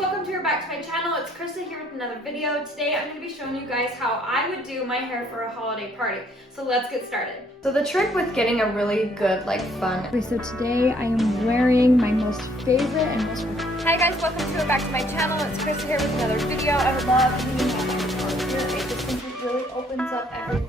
welcome to or back to my channel. It's Krista here with another video. Today I'm going to be showing you guys how I would do my hair for a holiday party. So let's get started. So the trick with getting a really good, fun. Okay, so today I am wearing my most favorite and most... Hi guys, welcome to or back to my channel. It's Krista here with another video. I would love having my hair here. It just think it really opens up everything.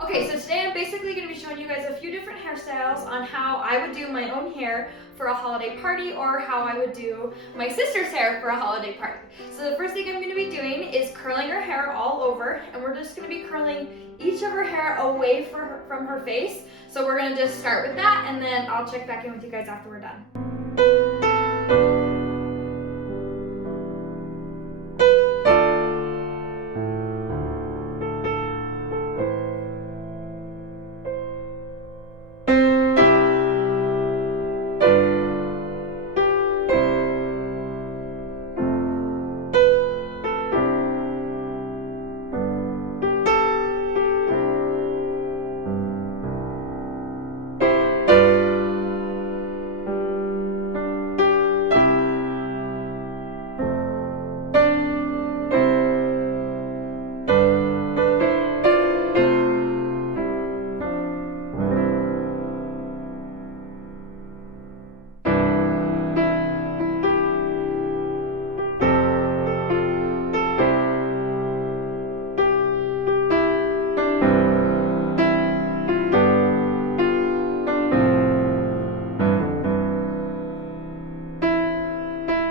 Okay, so today I'm basically going to be showing you guys a few different hairstyles on how I would do my own hair for a holiday party or how I would do my sister's hair for a holiday party. So the first thing I'm going to be doing is curling her hair all over, and we're just going to be curling each of her hair away from her face. So we're going to just start with that, and then I'll check back in with you guys after we're done.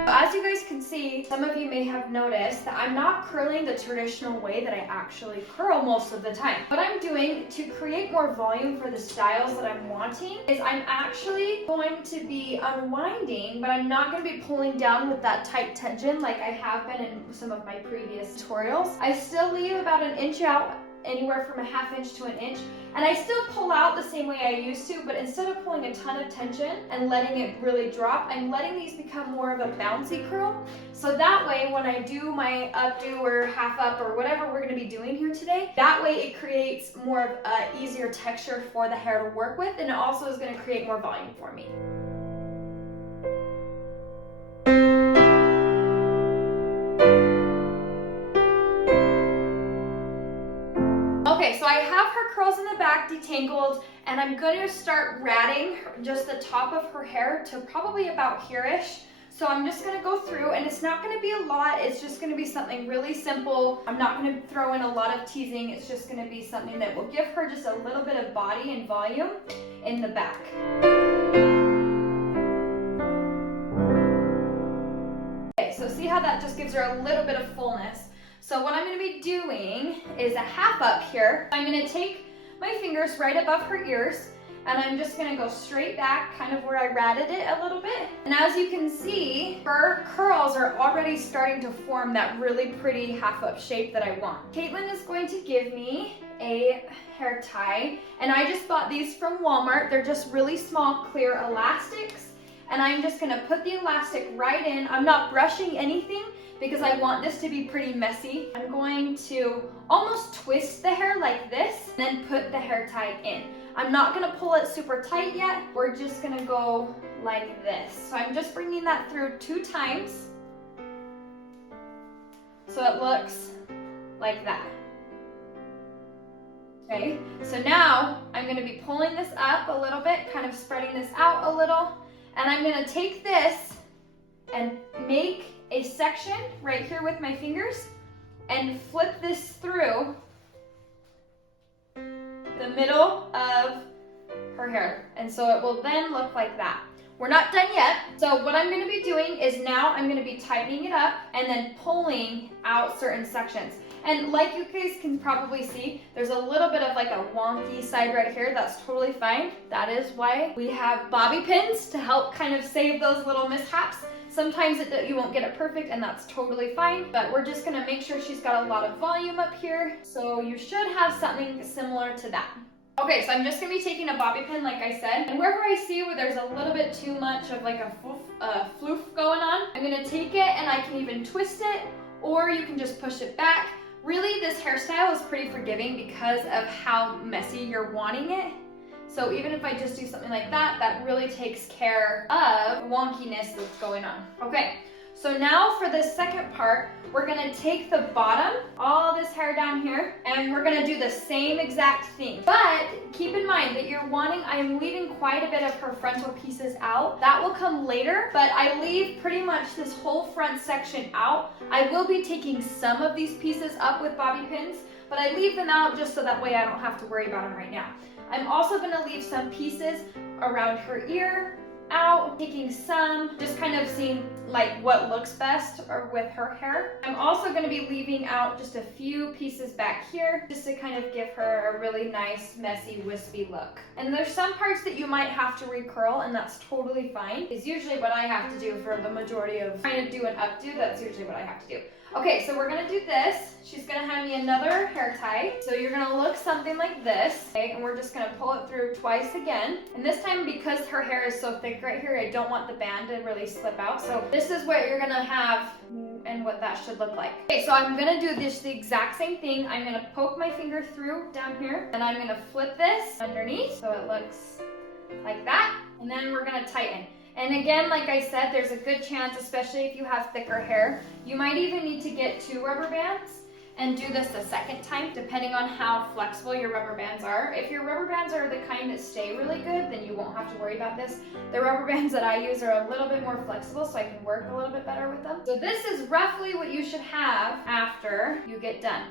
As you guys can see, some of you may have noticed that I'm not curling the traditional way that I actually curl most of the time. What I'm doing to create more volume for the styles that I'm wanting is I'm actually going to be unwinding, but I'm not going to be pulling down with that tight tension like I have been in some of my previous tutorials. I still leave about an inch out, anywhere from a ½ inch to an inch, and I still pull out the same way I used to, but instead of pulling a ton of tension and letting it really drop, I'm letting these become more of a bouncy curl. So that way when I do my updo or half up or whatever we're going to be doing here today, that way it creates more of an easier texture for the hair to work with, and it also is going to create more volume for me. Okay, so I have her curls in the back detangled, and I'm going to start ratting just the top of her hair to probably about here-ish. So I'm just going to go through, and it's not going to be a lot, it's just going to be something really simple. I'm not going to throw in a lot of teasing, it's just going to be something that will give her just a little bit of body and volume in the back. Okay, so see how that just gives her a little bit of fullness. So what I'm going to be doing is a half up here. I'm going to take my fingers right above her ears, and I'm just going to go straight back, kind of where I ratted it a little bit. And as you can see, her curls are already starting to form that really pretty half up shape that I want. Kaitlin is going to give me a hair tie, and I just bought these from Walmart. They're just really small, clear elastics, and I'm just going to put the elastic right in. I'm not brushing anything, because I want this to be pretty messy. I'm going to almost twist the hair like this, and then put the hair tie in. I'm not gonna pull it super tight yet. We're just gonna go like this. So I'm just bringing that through 2 times, so it looks like that. Okay, so now I'm gonna be pulling this up a little bit, kind of spreading this out a little, and I'm gonna take this and make a section right here with my fingers and flip this through the middle of her hair, and so it will then look like that. We're not done yet, so what I'm going to be doing is now I'm going to be tightening it up and then pulling out certain sections. And like you guys can probably see, there's a little bit of like a wonky side right here. That's totally fine. That is why we have bobby pins to help kind of save those little mishaps. Sometimes you won't get it perfect, and that's totally fine, but we're just gonna make sure she's got a lot of volume up here, so you should have something similar to that. Okay, so I'm just gonna be taking a bobby pin, like I said, and wherever I see where there's a little bit too much of like a floof going on, I'm gonna take it and I can even twist it, or you can just push it back. Really, this hairstyle is pretty forgiving because of how messy you're wanting it. So even if I just do something like that, that really takes care of wonkiness that's going on. Okay, so now for the second part, we're gonna take the bottom, all this hair down here, and we're gonna do the same exact thing. But keep in mind that I'm leaving quite a bit of her frontal pieces out. That will come later, but I leave pretty much this whole front section out. I will be taking some of these pieces up with bobby pins, but I leave them out just so that way I don't have to worry about them right now. I'm also gonna leave some pieces around her ear out, taking some, just kind of seeing like what looks best or with her hair. I'm also gonna be leaving out just a few pieces back here, just to kind of give her a really nice, messy, wispy look. And there's some parts that you might have to recurl, and that's totally fine. It's usually what I have to do for the majority of trying to do an updo. That's usually what I have to do. Okay, so we're gonna do this. She's gonna hand me another hair tie. So you're gonna look something like this, okay? And we're just gonna pull it through twice again. And this time, because her hair is so thick right here, I don't want the band to really slip out. So this is what you're gonna have and what that should look like. Okay, so I'm gonna do this the exact same thing. I'm gonna poke my finger through down here, and I'm gonna flip this underneath so it looks like that. And then we're gonna tighten. And again, like I said, there's a good chance, especially if you have thicker hair, you might even need to get 2 rubber bands and do this a second time, depending on how flexible your rubber bands are. If your rubber bands are the kind that stay really good, then you won't have to worry about this. The rubber bands that I use are a little bit more flexible, so I can work a little bit better with them. So this is roughly what you should have after you get done.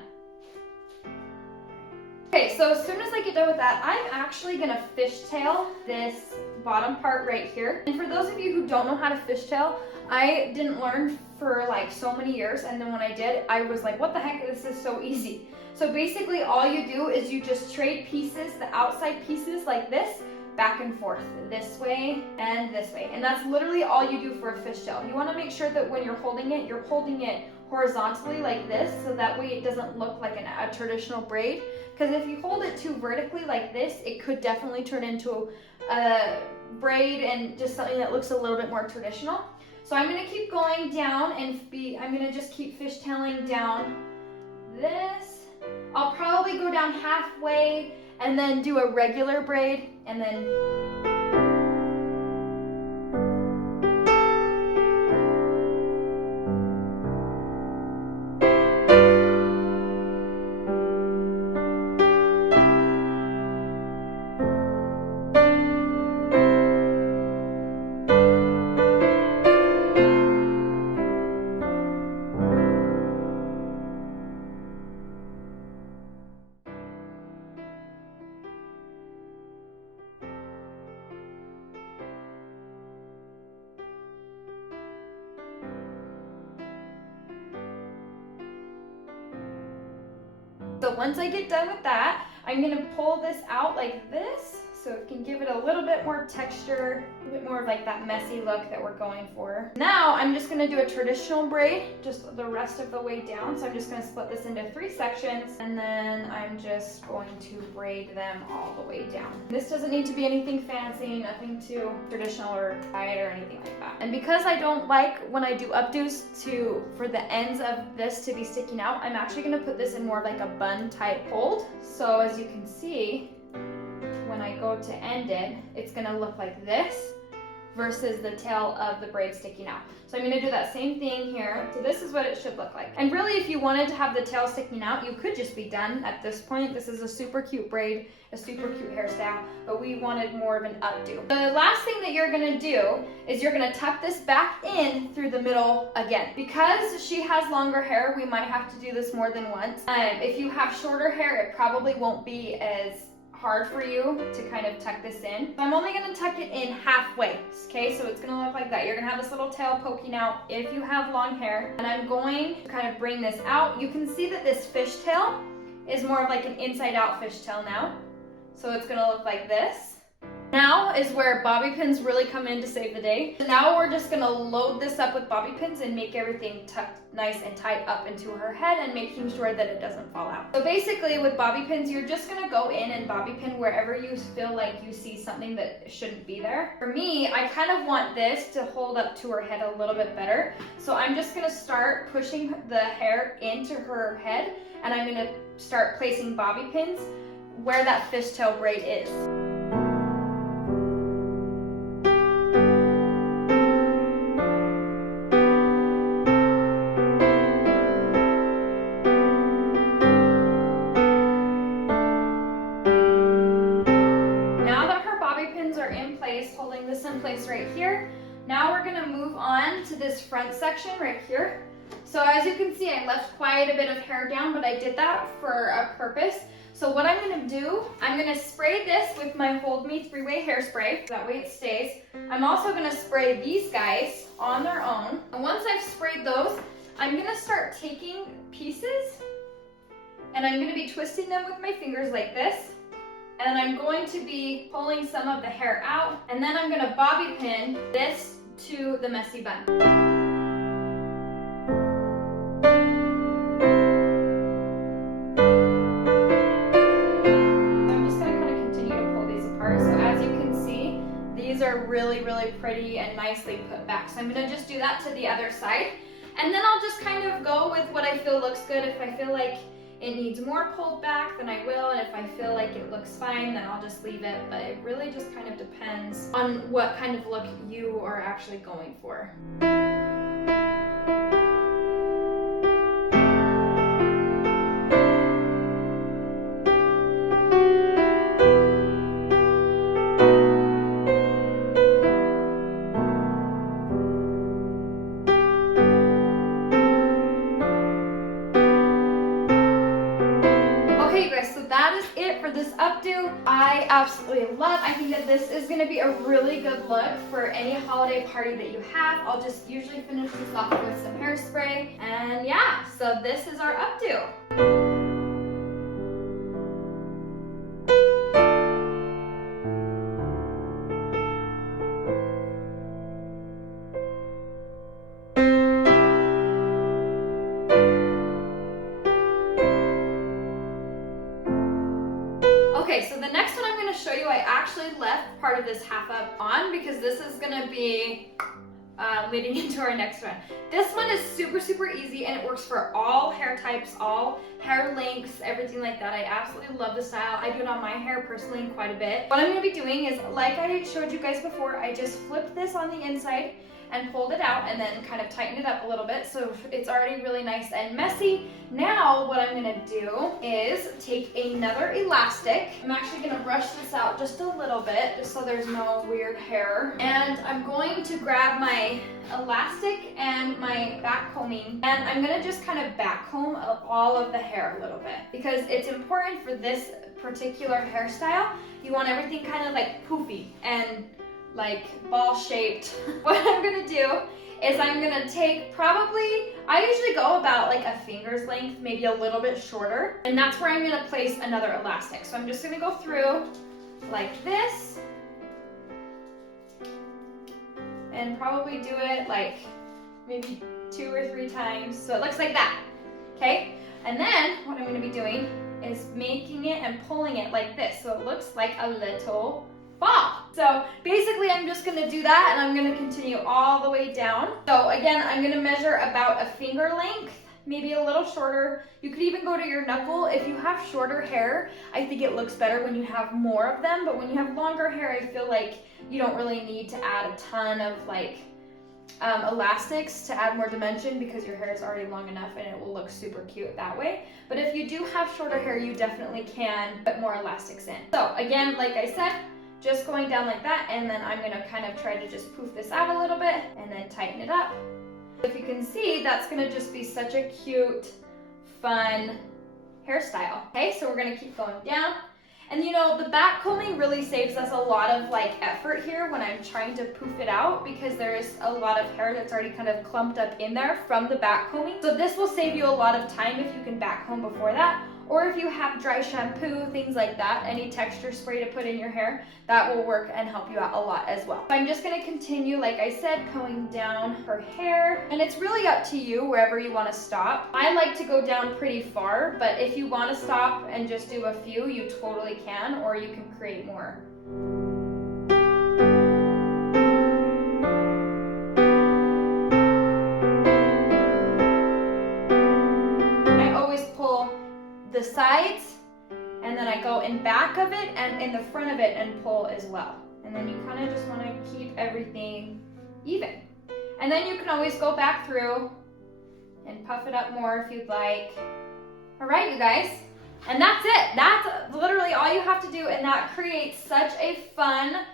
Okay, so as soon as I get done with that, I'm actually gonna fishtail this bottom part right here. And for those of you who don't know how to fishtail, I didn't learn for like so many years, and then when I did, I was like, what the heck, this is so easy. So basically all you do is you just trade pieces, the outside pieces like this, back and forth, this way and this way. And that's literally all you do for a fishtail. You wanna make sure that when you're holding it horizontally like this, so that way it doesn't look like a traditional braid. Because if you hold it too vertically like this, it could definitely turn into a braid and just something that looks a little bit more traditional. So I'm gonna keep going down and I'm gonna just keep fishtailing down this. I'll probably go down halfway and then do a regular braid and then So once I get done with that, I'm gonna pull this out like this, so it can give it a little bit more texture, a bit more of like that messy look that we're going for. Now I'm just gonna do a traditional braid, just the rest of the way down. So I'm just gonna split this into 3 sections, and then I'm just going to braid them all the way down. This doesn't need to be anything fancy, nothing too traditional or tight or anything like that. And because I don't like when I do updos for the ends of this to be sticking out, I'm actually gonna put this in more of like a bun type hold. So as you can see, when I go to end it, it's gonna look like this versus the tail of the braid sticking out. So I'm gonna do that same thing here. So this is what it should look like. And really, if you wanted to have the tail sticking out, you could just be done at this point. This is a super cute braid, a super cute hairstyle, but we wanted more of an updo. The last thing that you're gonna do is you're gonna tuck this back in through the middle again. Because she has longer hair, we might have to do this more than once. If you have shorter hair, it probably won't be as hard for you to kind of tuck this in. So I'm only gonna tuck it in halfway, okay? So it's gonna look like that. You're gonna have this little tail poking out if you have long hair. And I'm going to kind of bring this out. You can see that this fishtail is more of like an inside out fishtail now. So it's gonna look like this. Now is where bobby pins really come in to save the day. So now we're just gonna load this up with bobby pins and make everything tucked nice and tight up into her head and making sure that it doesn't fall out. So basically with bobby pins, you're just gonna go in and bobby pin wherever you feel like you see something that shouldn't be there. For me, I kind of want this to hold up to her head a little bit better. So I'm just gonna start pushing the hair into her head, and I'm gonna start placing bobby pins where that fishtail braid is. Holding this in place right here. Now we're gonna move on to this front section right here. So as you can see, I left quite a bit of hair down, but I did that for a purpose. So what I'm gonna do, I'm gonna spray this with my Hold Me 3-way hairspray. That way it stays. I'm also gonna spray these guys on their own. And once I've sprayed those, I'm gonna start taking pieces and I'm gonna be twisting them with my fingers like this. And I'm going to be pulling some of the hair out, and then I'm gonna bobby pin this to the messy bun. I'm just gonna kind of continue to pull these apart. So as you can see, these are really, really pretty and nicely put back. So I'm gonna just do that to the other side. And then I'll just kind of go with what I feel looks good. If I feel like it needs more pulled back, then I will, and if I feel like it looks fine, then I'll just leave it. But it really just kind of depends on what kind of look you are actually going for. This updo I absolutely love. I think that this is going to be a really good look for any holiday party that you have. I'll just usually finish this off with some hairspray, and yeah, so this is our updo. Okay, so the next one I'm going to show you, I actually left part of this half up on because this is going to be leading into our next one. This one is super, super easy and it works for all hair types, all hair lengths, everything like that. I absolutely love the style. I do it on my hair personally quite a bit. What I'm going to be doing is, like I showed you guys before, I just flipped this on the inside and pulled it out and then kind of tightened it up a little bit so it's already really nice and messy. Now what I'm gonna do is take another elastic. I'm actually gonna brush this out just a little bit just so there's no weird hair. And I'm going to grab my elastic and my back combing, and I'm gonna just kind of back comb all of the hair a little bit because it's important for this particular hairstyle. You want everything kind of like poofy and like ball shaped. What I'm gonna do is I'm gonna take I usually go about like a finger's length, maybe a little bit shorter, and that's where I'm gonna place another elastic. So I'm just gonna go through like this and probably do it like maybe 2 or 3 times so it looks like that, okay? And then what I'm gonna be doing is making it and pulling it like this so it looks like a little ball. So basically I'm just gonna do that and I'm gonna continue all the way down. So again, I'm gonna measure about a finger length, maybe a little shorter. You could even go to your knuckle. If you have shorter hair, I think it looks better when you have more of them, but when you have longer hair, I feel like you don't really need to add a ton of like elastics to add more dimension because your hair is already long enough and it will look super cute that way. But if you do have shorter hair, you definitely can put more elastics in. So again, like I said, just going down like that, and then I'm gonna kind of try to just poof this out a little bit and then tighten it up. If you can see, that's gonna just be such a cute, fun hairstyle. Okay, so we're gonna keep going down. And you know, the back combing really saves us a lot of like effort here when I'm trying to poof it out because there's a lot of hair that's already kind of clumped up in there from the back combing. So this will save you a lot of time if you can back comb before that. or if you have dry shampoo, things like that, any texture spray to put in your hair, that will work and help you out a lot as well. So I'm just gonna continue, like I said, going down her hair, and it's really up to you wherever you wanna stop. I like to go down pretty far, but if you wanna stop and just do a few, you totally can, or you can create more. The sides, and then I go in back of it and in the front of it and pull as well. And then you kind of just want to keep everything even. And then you can always go back through and puff it up more if you'd like. All right, you guys. And that's it. That's literally all you have to do, and that creates such a fun,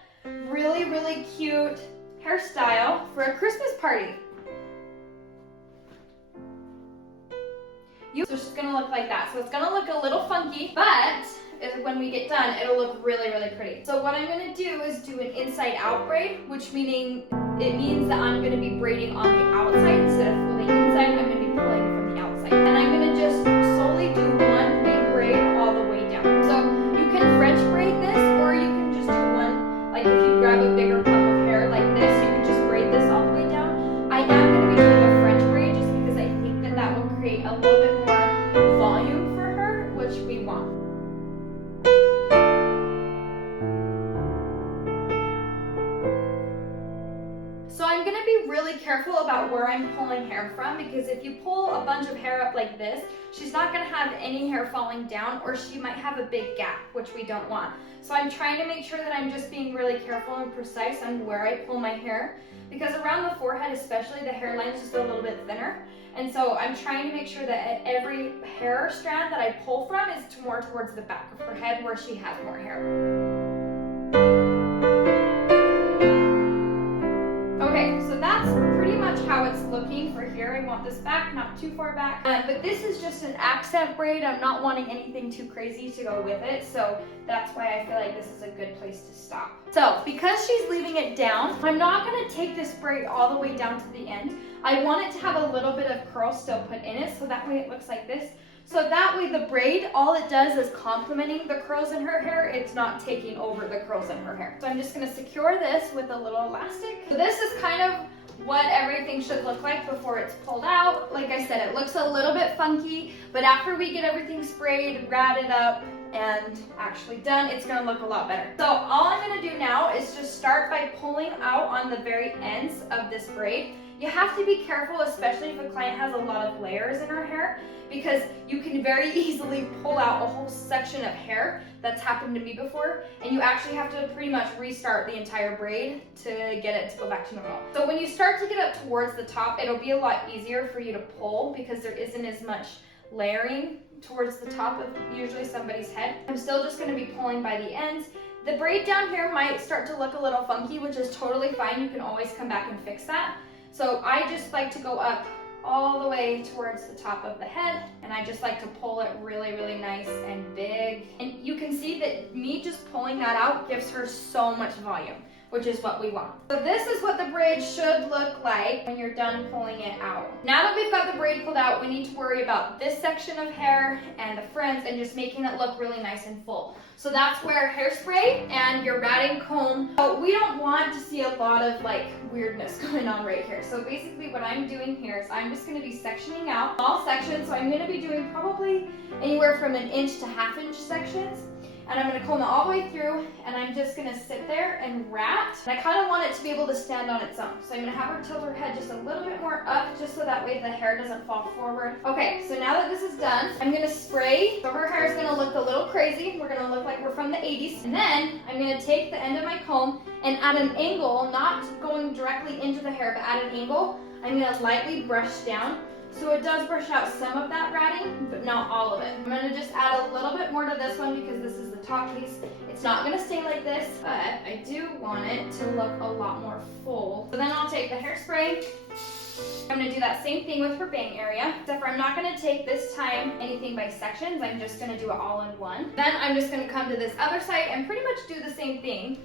really, really cute hairstyle for a Christmas party. It's just gonna look like that. So it's gonna look a little funky, but when we get done, it'll look really, really pretty. So what I'm gonna do is do an inside out braid, which it means that I'm gonna be braiding on the outside instead of fully inside. I'm gonna be pulling from the outside. And I'm gonna just solely do one big braid all the way down. So you can French braid this, or you can just do one, like if you grab a bigger clump of hair like this, you can just braid this all the way down. I am gonna be doing a French braid just because I think that will create a little bit volume for her, which we want. So I'm gonna be really careful about where I'm pulling hair from, because if you pull a bunch of hair up like this, she's not gonna have any hair falling down, or she might have a big gap, which we don't want. So I'm trying to make sure that I'm just being really careful and precise on where I pull my hair, because around the forehead especially, the hairline is just a little bit thinner. And so I'm trying to make sure that every hair strand that I pull from is more towards the back of her head where she has more hair. Okay, so that's pretty much how it's looking for here. I want this back, not too far back. But this is just an accent braid. I'm not wanting anything too crazy to go with it. So that's why I feel like this is a good place to stop. So because she's leaving it down, I'm not gonna take this braid all the way down to the end. I want it to have a little bit of curl still put in it, so that way it looks like this. So that way the braid, all it does is complementing the curls in her hair. It's not taking over the curls in her hair. So I'm just gonna secure this with a little elastic. So this is kind of what everything should look like before it's pulled out. Like I said, it looks a little bit funky, but after we get everything sprayed, ratted up, and actually done, it's gonna look a lot better. So all I'm gonna do now is just start by pulling out on the very ends of this braid. You have to be careful, especially if a client has a lot of layers in her hair, because you can very easily pull out a whole section of hair. That's happened to me before, and you actually have to pretty much restart the entire braid to get it to go back to normal. So when you start to get up towards the top, it'll be a lot easier for you to pull because there isn't as much layering towards the top of usually somebody's head. I'm still just gonna be pulling by the ends. The braid down here might start to look a little funky, which is totally fine. You can always come back and fix that. So I just like to go up all the way towards the top of the head, and I just like to pull it really, really nice and big. And you can see that me just pulling that out gives her so much volume, which is what we want. So this is what the braid should look like when you're done pulling it out. Now that we've got the braid pulled out, we need to worry about this section of hair and the fringe and just making it look really nice and full. So that's where hairspray and your ratting comb, we don't want to see a lot of like weirdness going on right here. So basically what I'm doing here is I'm just gonna be sectioning out small sections. So I'm gonna be doing probably anywhere from 1 inch to 1/2 inch sections. And I'm gonna comb it all the way through, and I'm just gonna sit there and rat. And I kind of want it to be able to stand on its own. So I'm gonna have her tilt her head just a little bit more up, just so that way the hair doesn't fall forward. Okay, so now that this is done, I'm gonna spray. So her hair is gonna look a little crazy. We're gonna look like we're from the 80s. And then I'm gonna take the end of my comb, and at an angle, not going directly into the hair, but at an angle, I'm gonna lightly brush down. So it does brush out some of that ratting, but not all of it. I'm gonna just add a little bit more to this one because this is the top piece. It's not gonna stay like this, but I do want it to look a lot more full. So then I'll take the hairspray. I'm gonna do that same thing with her bang area, except for I'm not gonna take this time anything by sections. I'm just gonna do it all in one. Then I'm just gonna come to this other side and pretty much do the same thing.